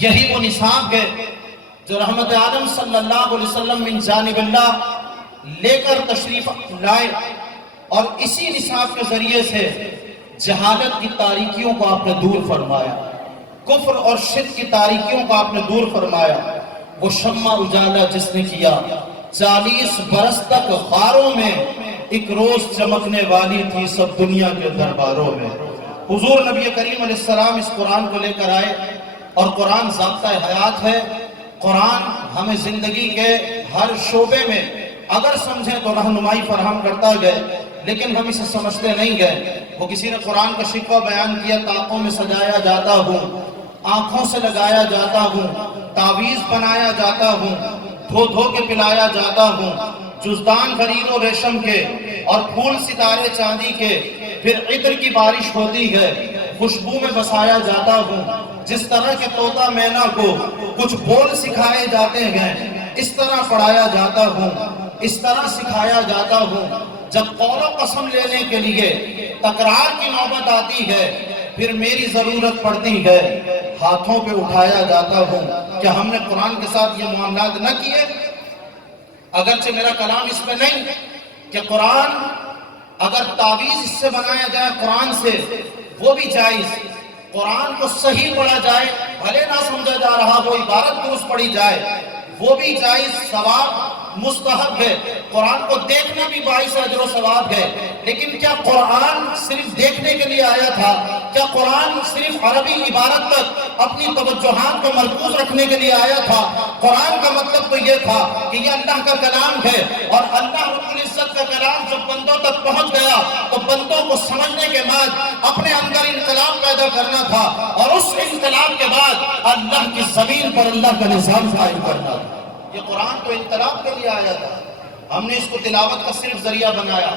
یہی وہ نصاب ہے جو رحمت عالم صلی اللہ علیہ وسلم من جانب اللہ لے کر تشریف لائے، اور اسی نصاب کے ذریعے سے جہالت کی تاریکیوں کو آپ نے دور فرمایا، کفر اور شرک کی تاریکیوں کو آپ نے دور فرمایا۔ وہ شمع اجالا جس نے کیا 40 برس تک غاروں میں، ایک روز چمکنے والی تھی سب دنیا کے درباروں میں۔ حضور نبی کریم علیہ السلام اس قرآن کو لے کر آئے، اور قرآن ضابطہ حیات ہے۔ قرآن ہمیں زندگی کے ہر شعبے میں اگر سمجھیں تو رہنمائی فراہم کرتا گئے، لیکن ہم اسے سمجھتے نہیں گئے۔ وہ کسی نے قرآن کا شکوہ بیان کیا، طاقوں میں سجایا جاتا ہوں، آنکھوں سے لگایا جاتا ہوں، تعویذ بنایا جاتا ہوں، دھو دھو کے پلایا جاتا ہوں، جزدان غریر و ریشم کے اور پھول ستارے چاندی کے، پھر عطر کی بارش ہوتی ہے، خوشبو میں بسایا جاتا ہوں۔ جس طرح کے طوطا مینا کو کچھ بول سکھائے جاتے ہیں، اس طرح پڑھایا جاتا ہوں، اس طرح سکھایا جاتا ہوں۔ جب قول و قسم لینے کے لیے تکرار کی نوبت آتی ہے، پھر میری ضرورت پڑتی ہے، ہاتھوں پہ اٹھایا جاتا ہوں۔ کیا ہم نے قرآن کے ساتھ یہ معاملات نہ کیے؟ اگرچہ میرا کلام اس میں نہیں کہ قرآن اگر تعویذ اس سے بنایا جائے قرآن سے وہ بھی جائز، قرآن کو صحیح پڑھا جائے، بھلے نہ سمجھا جا رہا وہ عبارت درست پڑھی جائے، وہ بھی جائز، ثواب مستحب ہے۔ قرآن کو دیکھنا بھی باعث اجر و ثواب ہے۔ لیکن کیا قرآن صرف دیکھنے کے لیے آیا تھا؟ کیا قرآن صرف عربی عبارت تک اپنی توجہات کو مرکوز رکھنے کے لیے آیا تھا؟ قرآن کا مطلب تو یہ تھا کہ یہ اللہ کا کلام ہے، اور اللہ رب العزت کا کلام جب بندوں تک پہنچ گیا تو بندوں کو سمجھنے کے بعد اپنے اندر انقلاب پیدا کرنا تھا، اور اس انقلاب کے بعد اللہ کی زمین پر اللہ کا نظام قائم کرنا تھا۔ یہ قرآن تو انقلاب کے لیے آیا تھا، ہم نے اس کو تلاوت کا صرف ذریعہ بنایا۔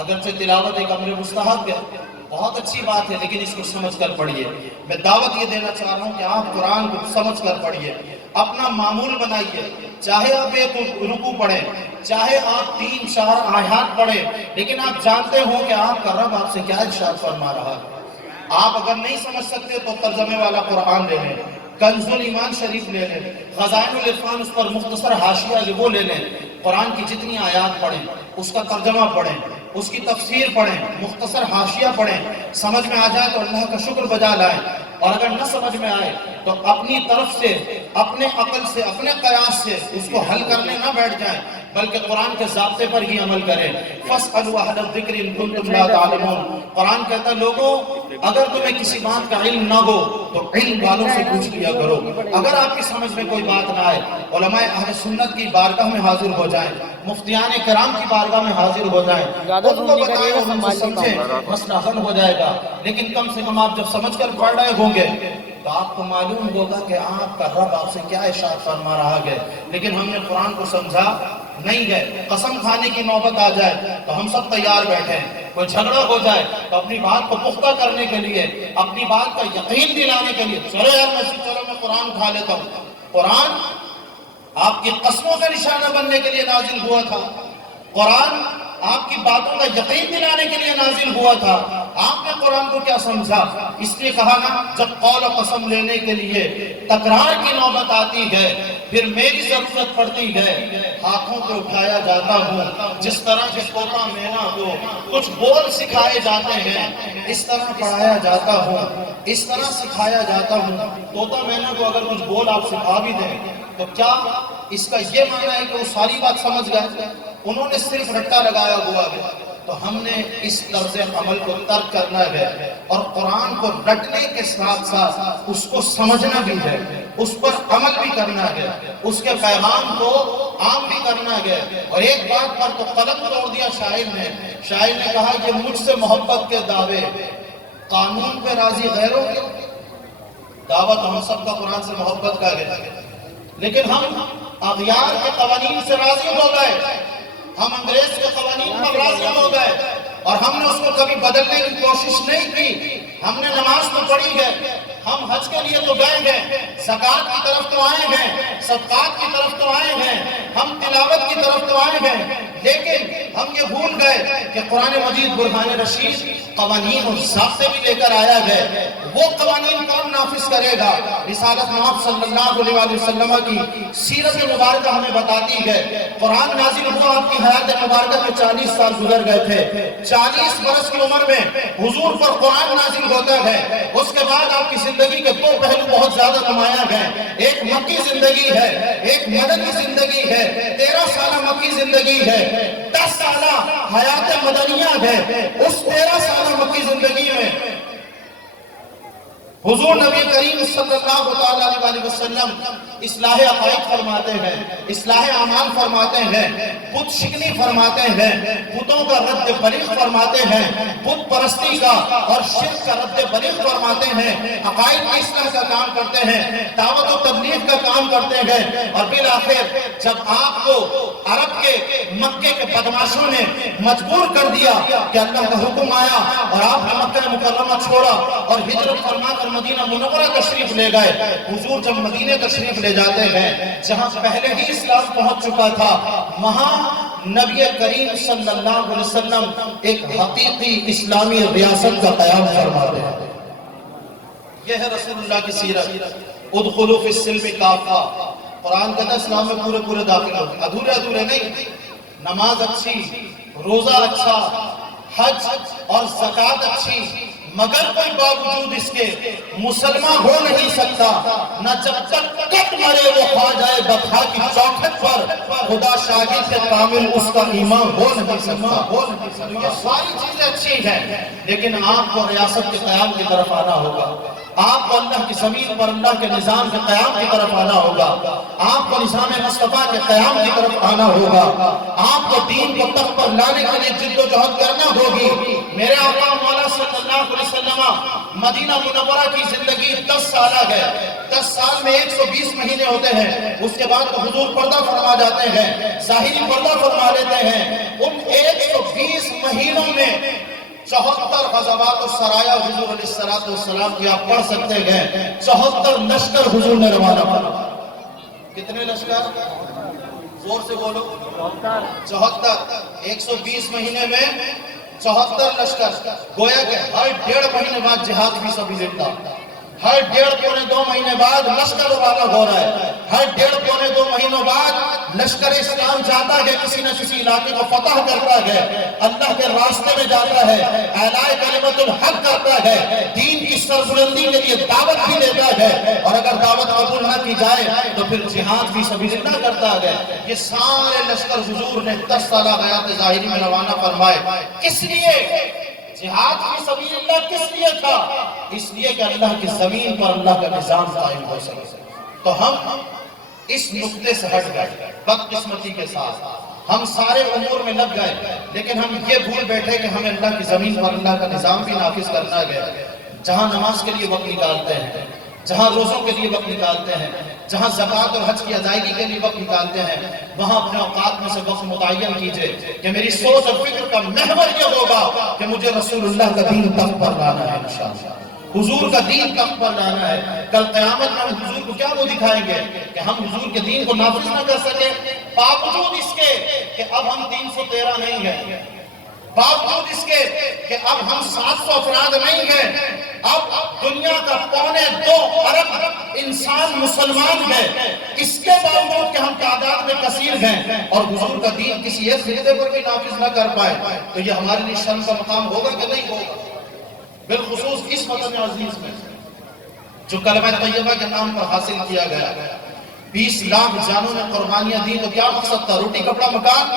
اگرچہ تلاوت ایک امر مستحب ہے، بہت اچھی بات ہے، لیکن اس کو سمجھ کر پڑھیے۔ میں دعوت یہ دینا چاہ رہا ہوں کہ آپ قرآن کو سمجھ کر پڑھیے، اپنا معمول بنائیے۔ چاہے آپ ایک رکوع پڑھیں، چاہے آپ 3-4 آیات پڑھیں، لیکن آپ جانتے ہو کہ آپ کا رب آپ سے کیا ارشاد فرما رہا ہے۔ آپ اگر نہیں سمجھ سکتے تو ترجمے والا قرآن لے لیں، کنز الایمان شریف لے لیں، خزائن العرفان اس پر مختصر حاشیہ وہ لے لیں۔ قرآن کی جتنی آیات پڑھیں، اس کا ترجمہ پڑھیں، اس کی تفسیر پڑھیں، مختصر حاشیہ پڑھیں، سمجھ میں آ جائے تو اللہ کا شکر بجا لائیں، اور اگر نہ سمجھ میں آئے تو اپنی طرف سے، اپنے عقل سے، اپنے قیاس سے اس کو حل کرنے نہ بیٹھ جائیں، بلکہ قرآن کے ضابطے پر ہی عمل کریں۔ فَاسْأَلُوا أَهْلَ الذِّكْرِ إِن كُنتُمْ لَا تَعْلَمُونَ۔ قرآن کہتا ہے لوگوں اگر تمہیں کسی بات کا علم نہ ہو تو علم والوں سے پوچھ لیا کرو۔ اگر آپ کی سمجھ میں کوئی بات نہ آئے، علماء اہل سنت کی بارگاہ میں حاضر ہو جائیں، مفتیان کرام کی بارگاہ میں حاضر ہو جائیں، ان کو بتائیں اور ان سے سمجھیں، مسئلہ حل ہو جائے گا۔ لیکن کم سے کم آپ جب سمجھ کر پڑھ رہے ہوں گے تو آپ کو معلوم ہوگا کہ آپ کا رب آپ سے کیا ارشاد فرما رہا ہے۔ لیکن ہم نے قرآن کو سمجھا نہیں ہے۔ قسم کھانے کی نوبت آ جائے تو ہم سب تیار بیٹھے ہیں، کوئی جھگڑا ہو جائے تو اپنی بات کو پختہ کرنے کے لیے، اپنی بات کا یقین دلانے کے لیے چلو یار چلو میں قرآن اٹھا لیتا ہوں۔ قرآن آپ کی قسموں کا نشانہ بننے کے لیے نازل ہوا تھا، قرآن آپ کی باتوں کا یقین دلانے کے لیے نازل ہوا تھا۔ آپ نے قرآن کو کیا سمجھا؟ اس لیے کہا نا جب قول و قسم لینے کے لیے تکرار کی نوبت آتی ہے، پھر میری ضرورت پڑتی ہے، ہاتھوں پہ اٹھایا جاتا ہوں۔ جس طرح کے طوطا مینا کو کچھ بول سکھائے جاتے ہیں، اس طرح پڑھایا جاتا ہوں، اس طرح سکھایا جاتا ہوں۔ طوطا مینا کو اگر کچھ بول آپ سکھا بھی دیں تو کیا اس کا یہ معنی ہے کہ وہ ساری بات سمجھ گئے؟ انہوں نے صرف رٹا لگایا ہوا ہے۔ تو ہم نے اس طرز عمل کو ترک کرنا ہے، اور قرآن کو رٹنے کے ساتھ ساتھ اس کو سمجھنا بھی ہے، اس پر عمل بھی کرنا ہے، اس کے پیغام کو عام بھی کرنا ہے۔ اور ایک بات پر تو قلم توڑ دیا شاعر نے کہا کہ مجھ سے محبت کے دعوے قانون پہ راضی غیروں کے۔ دعوت ہم سب کا قرآن سے محبت کا ہے، لیکن ہم اغیار کے قوانین سے راضی ہو گئے، ہم انگریز کے قوانین پر راضی ہو گئے، اور ہم نے اس کو کبھی بدلنے کی کوشش نہیں کی۔ ہم نے نماز تو پڑھی ہے، ہم حج کے لیے تو گئے ہیں، زکوٰۃ کی طرف تو آئے ہیں، صدقات کی طرف تو آئے ہیں، ہم تلاوت کی طرف تو آئے ہیں، لیکن ہم یہ بھول گئے کہ قرآن مجید برہان رشید قوانین اور ضابطے بھی لے کر آیا ہے. وہ قوانین کون نافذ کرے گا؟ رسالت ناب صلی اللہ علیہ وسلم کی سیرت مبارکہ ہمیں بتاتی ہے. قرآن نازل ہوا آپ کی حیات مبارکہ میں 40 سال گزر گئے تھے. 40 برس کی عمر میں حضور پر قرآن نازل ہوتا ہے. اس کے بعد آپ کی زندگی کے دو پہلو بہت زیادہ نمایاں ہیں. ایک مکی زندگی ہے، ایک مدنی زندگی ہے. 13 سالہ مکی زندگی ہے، 10 سالہ حیات مدنیہ ہے. اس 13 سالہ مکی زندگی میں حضور نبی کریم صلی اللہ علیہ وسلم اصلاح عقائد فرماتے ہیں، اصلاح اعمال فرماتے ہیں، بت شکنی فرماتے ہیں، بتوں کا رد بلیغ فرماتے ہیں، بت پرستی کا اور شرک کا رد بلیغ فرماتے ہیں، عقائد کی اصلاح کا کام کرتے ہیں، دعوت و تبلیغ کا کام کرتے ہیں. اور بالآخر جب آپ کو عرب کے مکے کے بدماشوں نے مجبور کر دیا کہ اللہ کا حکم آیا اور آپ نے مکہ مکرمہ چھوڑا اور ہجرت فرما کر مدینہ منورہ تشریف لے گئے. حضور جب مدینہ تشریف لے جاتے ہیں جہاں پہلے ہی اسلام پہنچ چکا تھا، وہاں نبی کریم صلی اللہ علیہ وسلم ایک حقیقی اسلامی ریاست کا قیام فرماتے ہیں. یہ ہے رسول اللہ کی سیرت. ادخلوا فی السلم کافہ. قرآن کہتا ہے اسلام میں پورے پورے داخل ہو، ادھورے ادھورے نہیں. نماز اچھی، روزہ اچھا، حج اور زکوٰۃ اچھی، مگر کوئی باوجود اس کے مسلمان ہو نہیں سکتا نہ جب تک کٹ مرے وہ کھا جائے بطحا کی چوکھٹ پر. خدا شاگرد سے کامل اس کا ایمان ہو نہیں سکتا. یہ ساری چیزیں اچھی ہیں لیکن آپ کو ریاست کے قیام کی طرف آنا ہوگا. آپ کو اللہ کی زمین پر اللہ کے نظام کے قیام کی طرف آنا ہوگا. آپ کو نظام مصطفیٰ کے قیام کی طرف آنا ہوگا. آپ کو دین کو تخت پر لانے کے لیے جد و جہد کرنا ہوگی. میرے آقا مولا صلی اللہ علیہ وسلم مدینہ منورہ کی زندگی 10 سالہ ہے. 10 سال میں 120 مہینے ہوتے ہیں. اس کے بعد حضور پردہ فرما جاتے ہیں، ظاہری پردہ فرما لیتے ہیں. ان 120 مہینوں میں 74 غزوات و سرایا حضور علیہ السلام کی آپ پڑھ سکتے ہیں. 74 لشکر حضور نے روانہ کیا. کتنے لشکر؟ زور سے بولو. 74. 120 مہینے میں 74 لشکر. گویا کہ ہر 1.5 مہینے بعد جہاد فی سبیل اللہ، ہر 1.5 پونے 2 مہینے بعد لشکر روانہ ہو رہا ہے. ہر 1.5 پونے 2 مہینوں بعد لشکر اسلام جاتا ہے، کسی نہ کسی علاقے کو فتح کرتا ہے، اللہ کے راستے میں جاتا ہے، اعلاء کلمت الحق کرتا ہے، دین کی سربلندی کے لیے دعوت بھی دیتا ہے. اور اگر دعوت قبول نہ کی جائے تو پھر جہاد فی سبیل اللہ کرتا ہے. یہ سارے لشکر حضور نے 10 سالہ حیات ظاہری میں روانہ فرمائے. کس لیے جہاد فی سبیل اللہ کس لیے تھا؟ اس لیے کہ اللہ کی زمین پر اللہ کا نظام قائم ہو سکے. تو ہم اس نقطے سے ہٹ گئے بدقسمتی کے ساتھ. ہم سارے امور میں لگ گئے لیکن ہم یہ بھول بیٹھے کہ ہمیں اللہ کی زمین پر اللہ کا نظام بھی نافذ کرنا ہے. جہاں نماز کے لیے وقت نکالتے ہیں، جہاں روزوں کے لیے وقت نکالتے ہیں، جہاں زکوٰۃ اور حج کی ادائیگی کے لیے وقت نکالتے ہیں، وہاں اپنے اوقات میں سے وقت متعین کیجئے کہ میری سوچ اور فکر کا محور یہ ہوگا کہ مجھے رسول اللہ کا دین تخت پر لانا ہے. انشاءاللہ حضور کا دین تخت پر لانا ہے. کل قیامت میں ہم حضور کو کیا وہ دکھائیں گے کہ ہم حضور کے دین کو نافذ نہ کر سکے، باوجود اس کے کہ اب ہم 313 نہیں ہیں، باوجود اس کے کہ اب ہم 700 افراد نہیں ہیں. اب دنیا کا 1.25 ارب انسان مسلمان ہے. اس کے باوجود کہ ہم تعداد میں کثیر ہیں اور حضور کا دین کسی ایک خطے پر بھی نافذ نہ کر پائے تو یہ ہمارے لیے شرم کا مقام ہوگا کہ نہیں ہوگا؟ بالخصوص اس وطن عزیز میں جو کلمہ طیبہ کے نام پر حاصل کیا گیا. 20 لاکھ جانوں نے قربانیاں دی تو کیا مقصد تھا؟ روٹی کپڑا مکان.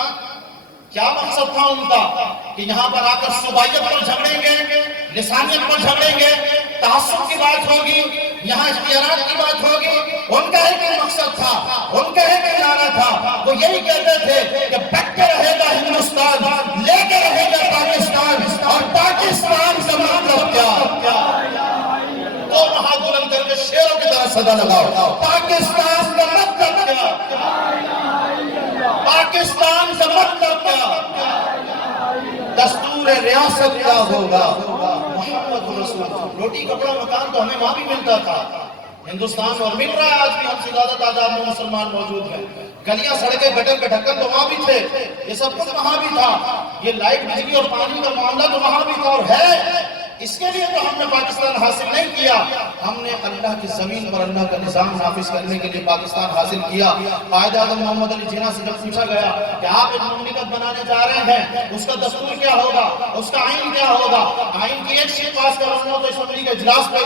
کیا مقصد تھا ان کا کہ یہاں پر آ کر صوبائیت پر جھگڑیں گے، لسانیت پر جھگڑیں گے، تعصب کی بات ہوگی، یہاں اختیارات کی بات ہوگی. ان کا ایک مقصد تھا، ان کا ایک ارادہ تھا. وہ یہی کہتے تھے کہ بٹ کے رہے گا ہندوستان، لے کے رہے گا پاکستان، اور پاکستان کا مطلب کیا؟ تو ہاتھ بلند کر کے شیروں کی طرح صدا لگاؤ. پاکستان کا مطلب کیا؟ پاکستان کا مطلب کیا؟ دستور ریاست کیا ہوگا؟ محمد رسول. روٹی کپڑا مکان تو ہمیں وہاں بھی ملتا تھا ہندوستان اور مل رہا ہے آج بھی، ہم سے زیادہ تعداد میں مسلمان موجود ہیں. گلیاں سڑکیں گٹر کے ڈھکن تو وہاں بھی تھے، یہ سب کچھ وہاں بھی تھا، یہ لائٹ بجلی اور پانی کا معاملہ تو وہاں بھی تھا اور ہے. اس کے لیے تو ہم نے پاکستان حاصل نہیں کیا، ہم نے اللہ کی زمین پر اللہ کا نظام نافذ کرنے کے لیے پاکستان حاصل کیا. قائد اعظم محمد علی جناح سے جب پوچھا گیا کہ آپ ایک مملکت بنانے جا رہے ہیں، اس کا دستور کیا ہوگا، اس کا آئین کیا ہوگا؟ آئین کی ایک شیٹ پاس کرنا ہو تو اسمبلی کا اجلاس پہ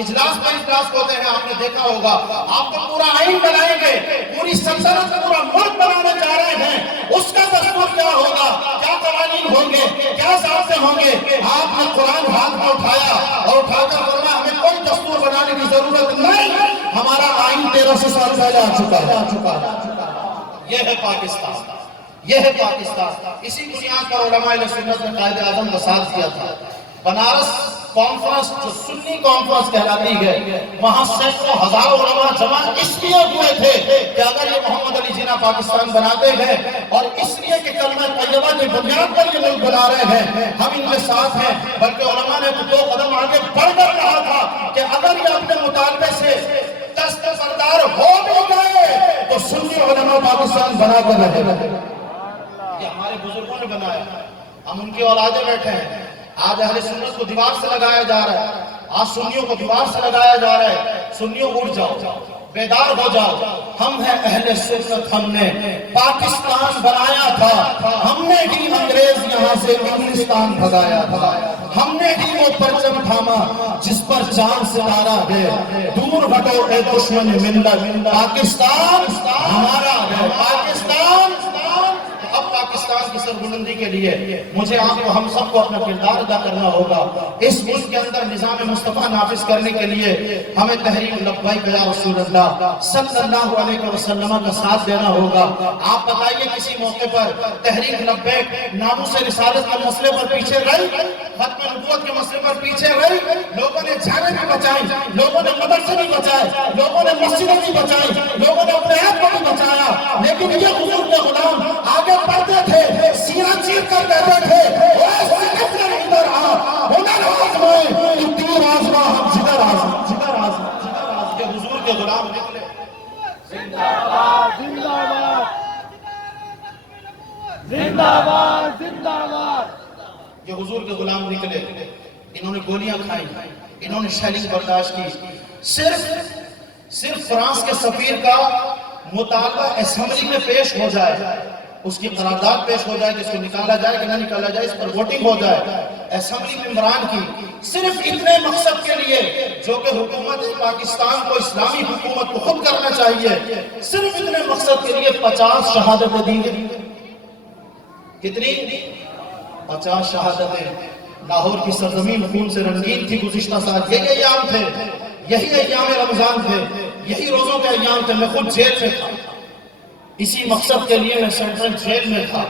اجلاس ہوتے ہیں، آپ نے دیکھا ہوگا. آپ تو پورا آئین بنائیں گے، پوری سلطنت پورا ملک بنانے جا رہے ہیں، اس کا دستور کیا ہوگا، کیا قوانین ہوں گے، کیا ضابطے ہوں گے؟ آپ نے قرآن ہاتھ میں اٹھایا اور اٹھا کر فرمایا ہمیں کوئی دستور بنانے کی ضرورت نہیں، ہمارا آئین 1300 سال پہلے آ چکا ہے. یہ ہے پاکستان، یہ ہے پاکستان. اسی بنیاد پر علماء اہل سنت نے قائد اعظم کا ساتھ دیا تھا. بنارس کانفرنس جو سنی کانفرنس کہلاتی ہے، وہاں سینکڑوں ہزاروں علماء جمع اس لیے ہوئے تھے کہ اگر یہ محمد علی جناح پاکستان بناتے ہیں اور اس لیے کہ کلمہ طیبہ کی بنیاد پر یہ ملک بنا رہے ہیں، ہم ان کے ساتھ ہیں. بلکہ علماء نے 2 قدم آگے بڑھ کر کہا تھا کہ اگر یہ اپنے مطالبے سے دستبردار ہو بھی گئے تو سنی علماء پاکستان بنا کر رہے گا. یہ ہمارے بزرگوں نے بنایا، ہم ان کی اولادیں بیٹھے ہیں. آج اہل سنت کو دیوار سے لگایا جا رہا ہے، آج سنیوں کو دیوار سے لگایا جا رہا ہے. سنیوں اٹھ جاؤ، بیدار ہو جاؤ. ہم ہیں اہل سنت، ہم نے پاکستان بنایا تھا، ہم نے ہی انگریز یہاں سے انگلستان بھگایا تھا، ہم نے ہی وہ پرچم تھاما جس پر چاند ستارہ ہے. دور ہٹو اے دشمن ملت، پاکستان ہمارا ہے. پاکستان. اب پاکستان کی سربلندی کے لیے مجھے آپ کو، ہم سب کو اپنا کردار ادا کرنا ہوگا. اس ملک کے اندر نظام مصطفیٰ نافذ کرنے کے لیے ہمیں تحریک لبیک یا رسول اللہ صلی اللہ علیہ وسلم کا ساتھ دینا ہوگا. آپ بتائیے کسی موقع پر تحریک لبیک ناموس رسالت کے مسئلے پر پیچھے رہی، ختم نبوت کے مسئلے پر پیچھے رہی؟ لوگوں نے جانیں بھی بچائی، لوگوں نے مدرسے بھی بچائے، لوگوں نے مسجدیں بھی بچائی، لوگوں نے اپنے آپ کو بھی بچایا. لیکن یہ حضور کے غلام آگے پڑھتے تھے، سینہ چیر کر کہتے تھے اے سکندر ادھر آ، ہنر آزمائے تو تیر آزما، ہم جگر آزما، جگر آزما. یہ حضور کے غلام نکلے. زندہ باد، زندہ باد، زندہ باد، زندہ باد. یہ حضور کے غلام نکلے. انہوں نے گولیاں کھائیں، انہوں نے شیلنگ برداشت کی. صرف فرانس کے سفیر کا مطالبہ اسمبلی میں پیش ہو جائے، اس کی قرارداد پیش ہو جائے کہ اس کو نکالا جائے کہ نہ نکالا جائے، اس پر ووٹنگ ہو جائے اسمبلی ممبران کی. صرف اتنے مقصد کے لیے، جو کہ حکومت پاکستان کو، اسلامی حکومت کو خود کرنا چاہیے، صرف اتنے مقصد کے لیے 50 شہادتیں دی گئی. کتنی؟ 50 شہادتیں. لاہور کی سرزمین خون سے رنگین تھی گزشتہ سال. یہی ایام تھے، یہی ایام رمضان تھے، یہی روزوں کے ایام تھے. میں خود جیل میں تھا، اسی مقصد کے لیے میں سینٹرل جیل میں تھا.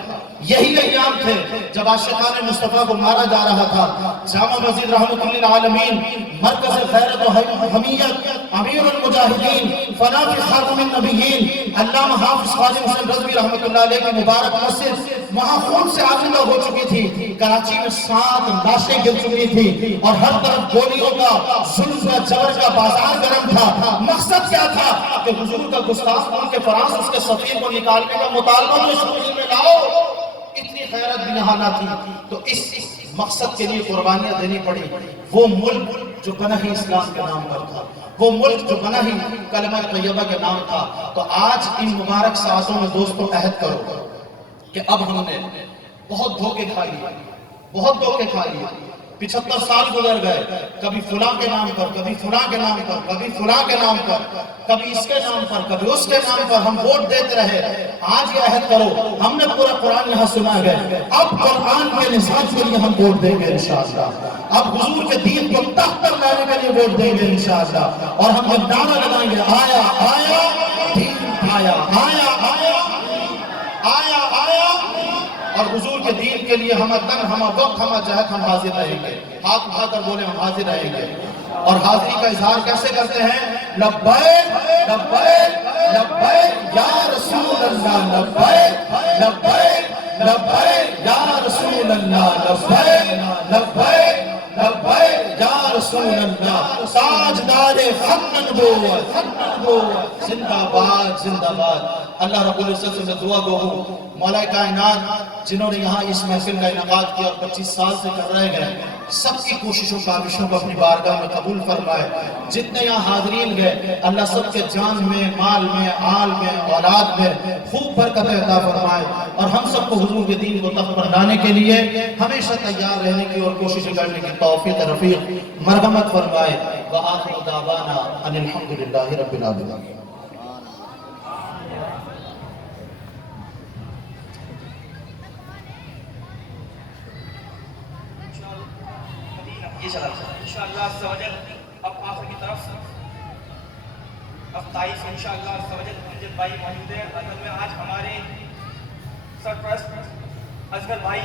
یہی ایام تھے جب عاشقان مصطفیٰ کو مارا جا رہا تھا. جامع مسجد رحمت للعالمین، مرکز خیرت و حمیت، امیر المجاہدین، فنا فی خاتم النبیین، علامہ حافظ خادم حسین رضوی رحمت اللہ علیہ کی مبارک مسجد وہاں خون سے آلودہ ہو چکی تھی. کراچی میں 7 لاشیں گر چکی تھی اور ہر طرف گولیوں کا، ظلم کا، جبر کا بازار گرم تھا. مقصد کیا تھا کہ حضور کا گستاخ بن کے فرانس اس کے سفیر کو نکالنے کا مطالبہ تو شکل میں لاؤ. اتنی خیرت بھی یہاں نہ تھی. تو اس مقصد کے لیے قربانیاں دینی پڑی. وہ ملک جو بنا ہی اسلام کے نام پر تھا، وہ ملک جو بنا ہی کلمہ طیبہ کے نام تھا. تو آج ان مبارک ساعتوں میں دوستوں عہد کرو کہ اب ہم نے بہت دھوکے کھا لیے، بہت دھوکے کھا لیے. 75 سال گزر گئے، کبھی فلاں کے نام پر، کبھی فلاں کے نام پر، کبھی فلاں کے نام پر، کبھی اس کے نام پر، کبھی اس کے نام پر ہم ووٹ دیتے رہے. آج یہ عہد کرو، ہم نے پورا قرآن یہاں سنا ہے، اب قرآن کے نصاب کے لیے ہم ووٹ دیں گے انشاءاللہ. اب حضور کے دین کو تخت پر لانے کے لیے ووٹ دیں گے انشاءاللہ. اور ہم جب نعرہ لگائیں گے آیا آیا دین آیا، آیا آیا آیا آیا، اور حضور کے دین کے لیے ہم تن، ہم وقت، ہم جہد، ہم حاضر رہیں گے. ہاتھ اٹھا کر بولے ہم حاضر رہیں گے. اور حاضری کا اظہار کیسے کرتے ہیں؟ لبیک لبیک لبیک یا رسول اللہ، لبیک لبیک لبیک یا رسول اللہ، لبیک لبیک لبیک یا رسول اللہ. تاجدار ختم نبوت، زندہ باد زندہ باد۔ اللہ رب العزت سے میں دعا گو ہوں، مولا کائنات جنہوں نے یہاں اس محفل کا انعقاد کیا اور 25 سال سے کر رہے گئے، سب کی کوششوں کاوشوں کو اپنی بارگاہ میں قبول فرمائے۔ جتنے یہاں حاضرین گئے اللہ سب کے جان میں، مال میں، آل میں، اولاد میں خوب برکت عطا فرمائے، اور ہم سب کو حضور کے دین کو تخت پر لانے کے لیے ہمیشہ تیار رہنے کی اور کوشش کرنے کی توفیق رفیق مرحمت فرمائے۔ وآخر دعوانا ان الحمدللہ رب العالمین۔ انشاءاللہ عز و جل اب آخر کی طرف اب تائف انشاءاللہ عز و جل امجد بھائی موجود ہے۔ اصل میں آج ہمارے سرپرست اصغر بھائی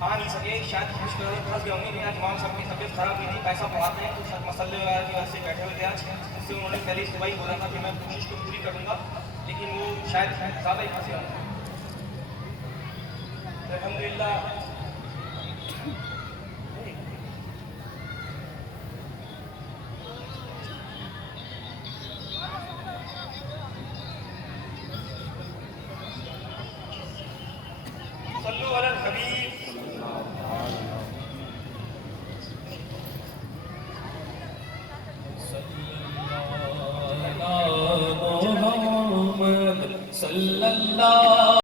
آ نہیں سکے، شاید خوش کرو پھنس گئے ہوں گے، آج امام صاحب کی طبیعت خراب ہوئی تھی، پیسہ پڑھاتے ہیں تو شاید مسئلے وغیرہ کی وجہ سے بیٹھے ہوئے تھے آج، اس سے انہوں نے پہلے سے بھائی بولا تھا کہ میں کوشش کو پوری کروں گا، لیکن وہ شاید زیادہ ہی پھنسے ہوں گے۔ الحمدللہ